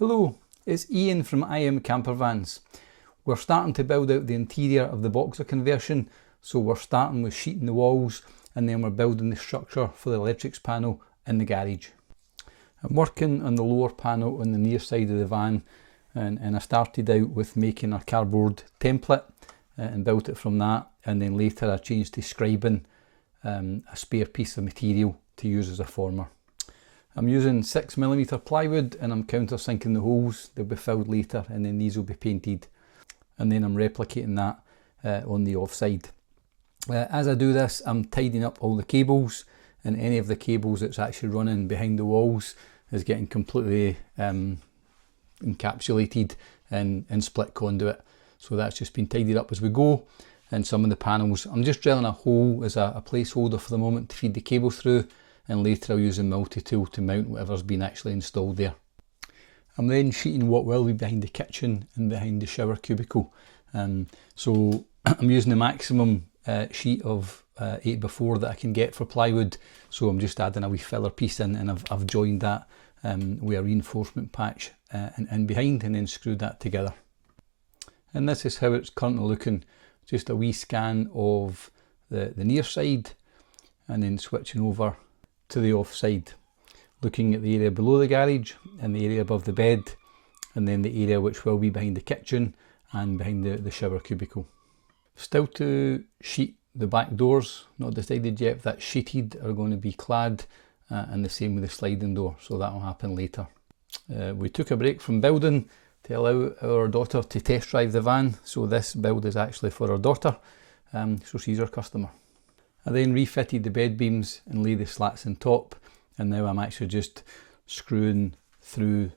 Hello, it's Ian from IMCampervans. We're starting to build out the interior of the boxer conversion, so we're starting with sheeting the walls and then we're building the structure for the electrics panel in the garage. I'm working on the lower panel on the near side of the van and I started out with making a cardboard template and built it from that, and then later I changed to scribing a spare piece of material to use as a former. I'm using 6mm plywood and I'm countersinking the holes. They'll be filled later and then these will be painted, and then I'm replicating that on the offside. As I do this, I'm tidying up all the cables, and any of the cables that's actually running behind the walls is getting completely encapsulated in split conduit. So that's just been tidied up as we go. And some of the panels, I'm just drilling a hole as a placeholder for the moment to feed the cables through, and later I'll use a multi-tool to mount whatever's been actually installed there. I'm then sheeting what will be behind the kitchen and behind the shower cubicle. So I'm using the maximum sheet of 8x4 that I can get for plywood, so I'm just adding a wee filler piece in, and I've joined that with a reinforcement patch in behind and then screwed that together. And this is how it's currently looking. Just a wee scan of the near side and then switching over to the offside, looking at the area below the garage and the area above the bed, and then the area which will be behind the kitchen and behind the shower cubicle. Still to sheet the back doors, not decided yet if that's sheeted or going to be clad, and the same with the sliding door, so that will happen later. We took a break from building to allow our daughter to test drive the van, so this build is actually for our daughter, so she's our customer. I then refitted the bed beams and laid the slats on top, and now I'm actually just screwing through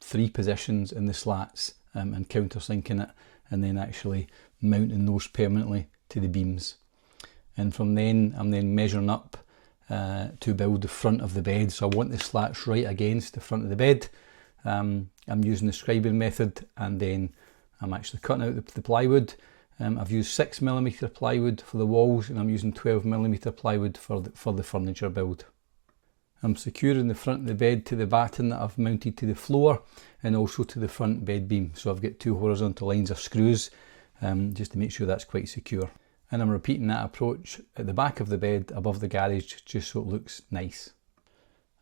3 positions in the slats and countersinking it, and then actually mounting those permanently to the beams. And from then I'm then measuring up to build the front of the bed, so I want the slats right against the front of the bed. I'm using the scribing method, and then I'm actually cutting out the plywood. I've used 6mm plywood for the walls, and I'm using 12mm plywood for the furniture build. I'm securing the front of the bed to the batten that I've mounted to the floor, and also to the front bed beam. So I've got 2 horizontal lines of screws just to make sure that's quite secure. And I'm repeating that approach at the back of the bed above the garage, just so it looks nice.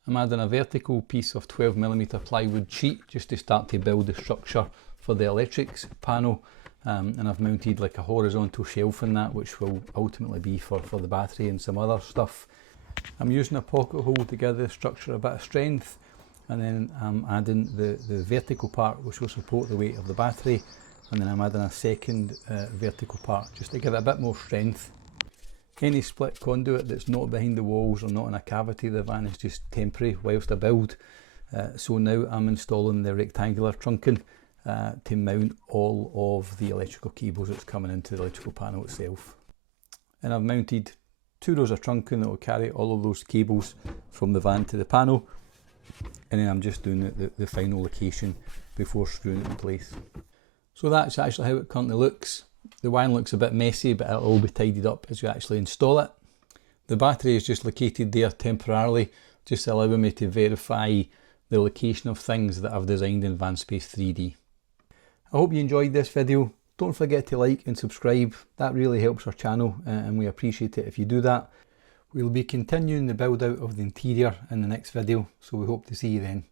I'm adding a vertical piece of 12mm plywood sheet just to start to build the structure for the electrics panel. And I've mounted like a horizontal shelf in that, which will ultimately be for the battery and some other stuff. I'm using a pocket hole to give the structure a bit of strength, and then I'm adding the vertical part which will support the weight of the battery, and then I'm adding a second vertical part just to give it a bit more strength. Any split conduit that's not behind the walls or not in a cavity of the van is just temporary whilst I build. So now I'm installing the rectangular trunking to mount all of the electrical cables that's coming into the electrical panel itself. And I've mounted 2 rows of trunking that will carry all of those cables from the van to the panel, and then I'm just doing the final location before screwing it in place. So that's actually how it currently looks. The van looks a bit messy, but it'll all be tidied up as you actually install it. The battery is just located there temporarily, just allowing me to verify the location of things that I've designed in Vanspace 3D. I hope you enjoyed this video. Don't forget to like and subscribe. That really helps our channel, and we appreciate it if you do that. We'll be continuing the build out of the interior in the next video, so we hope to see you then.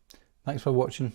Thanks for watching.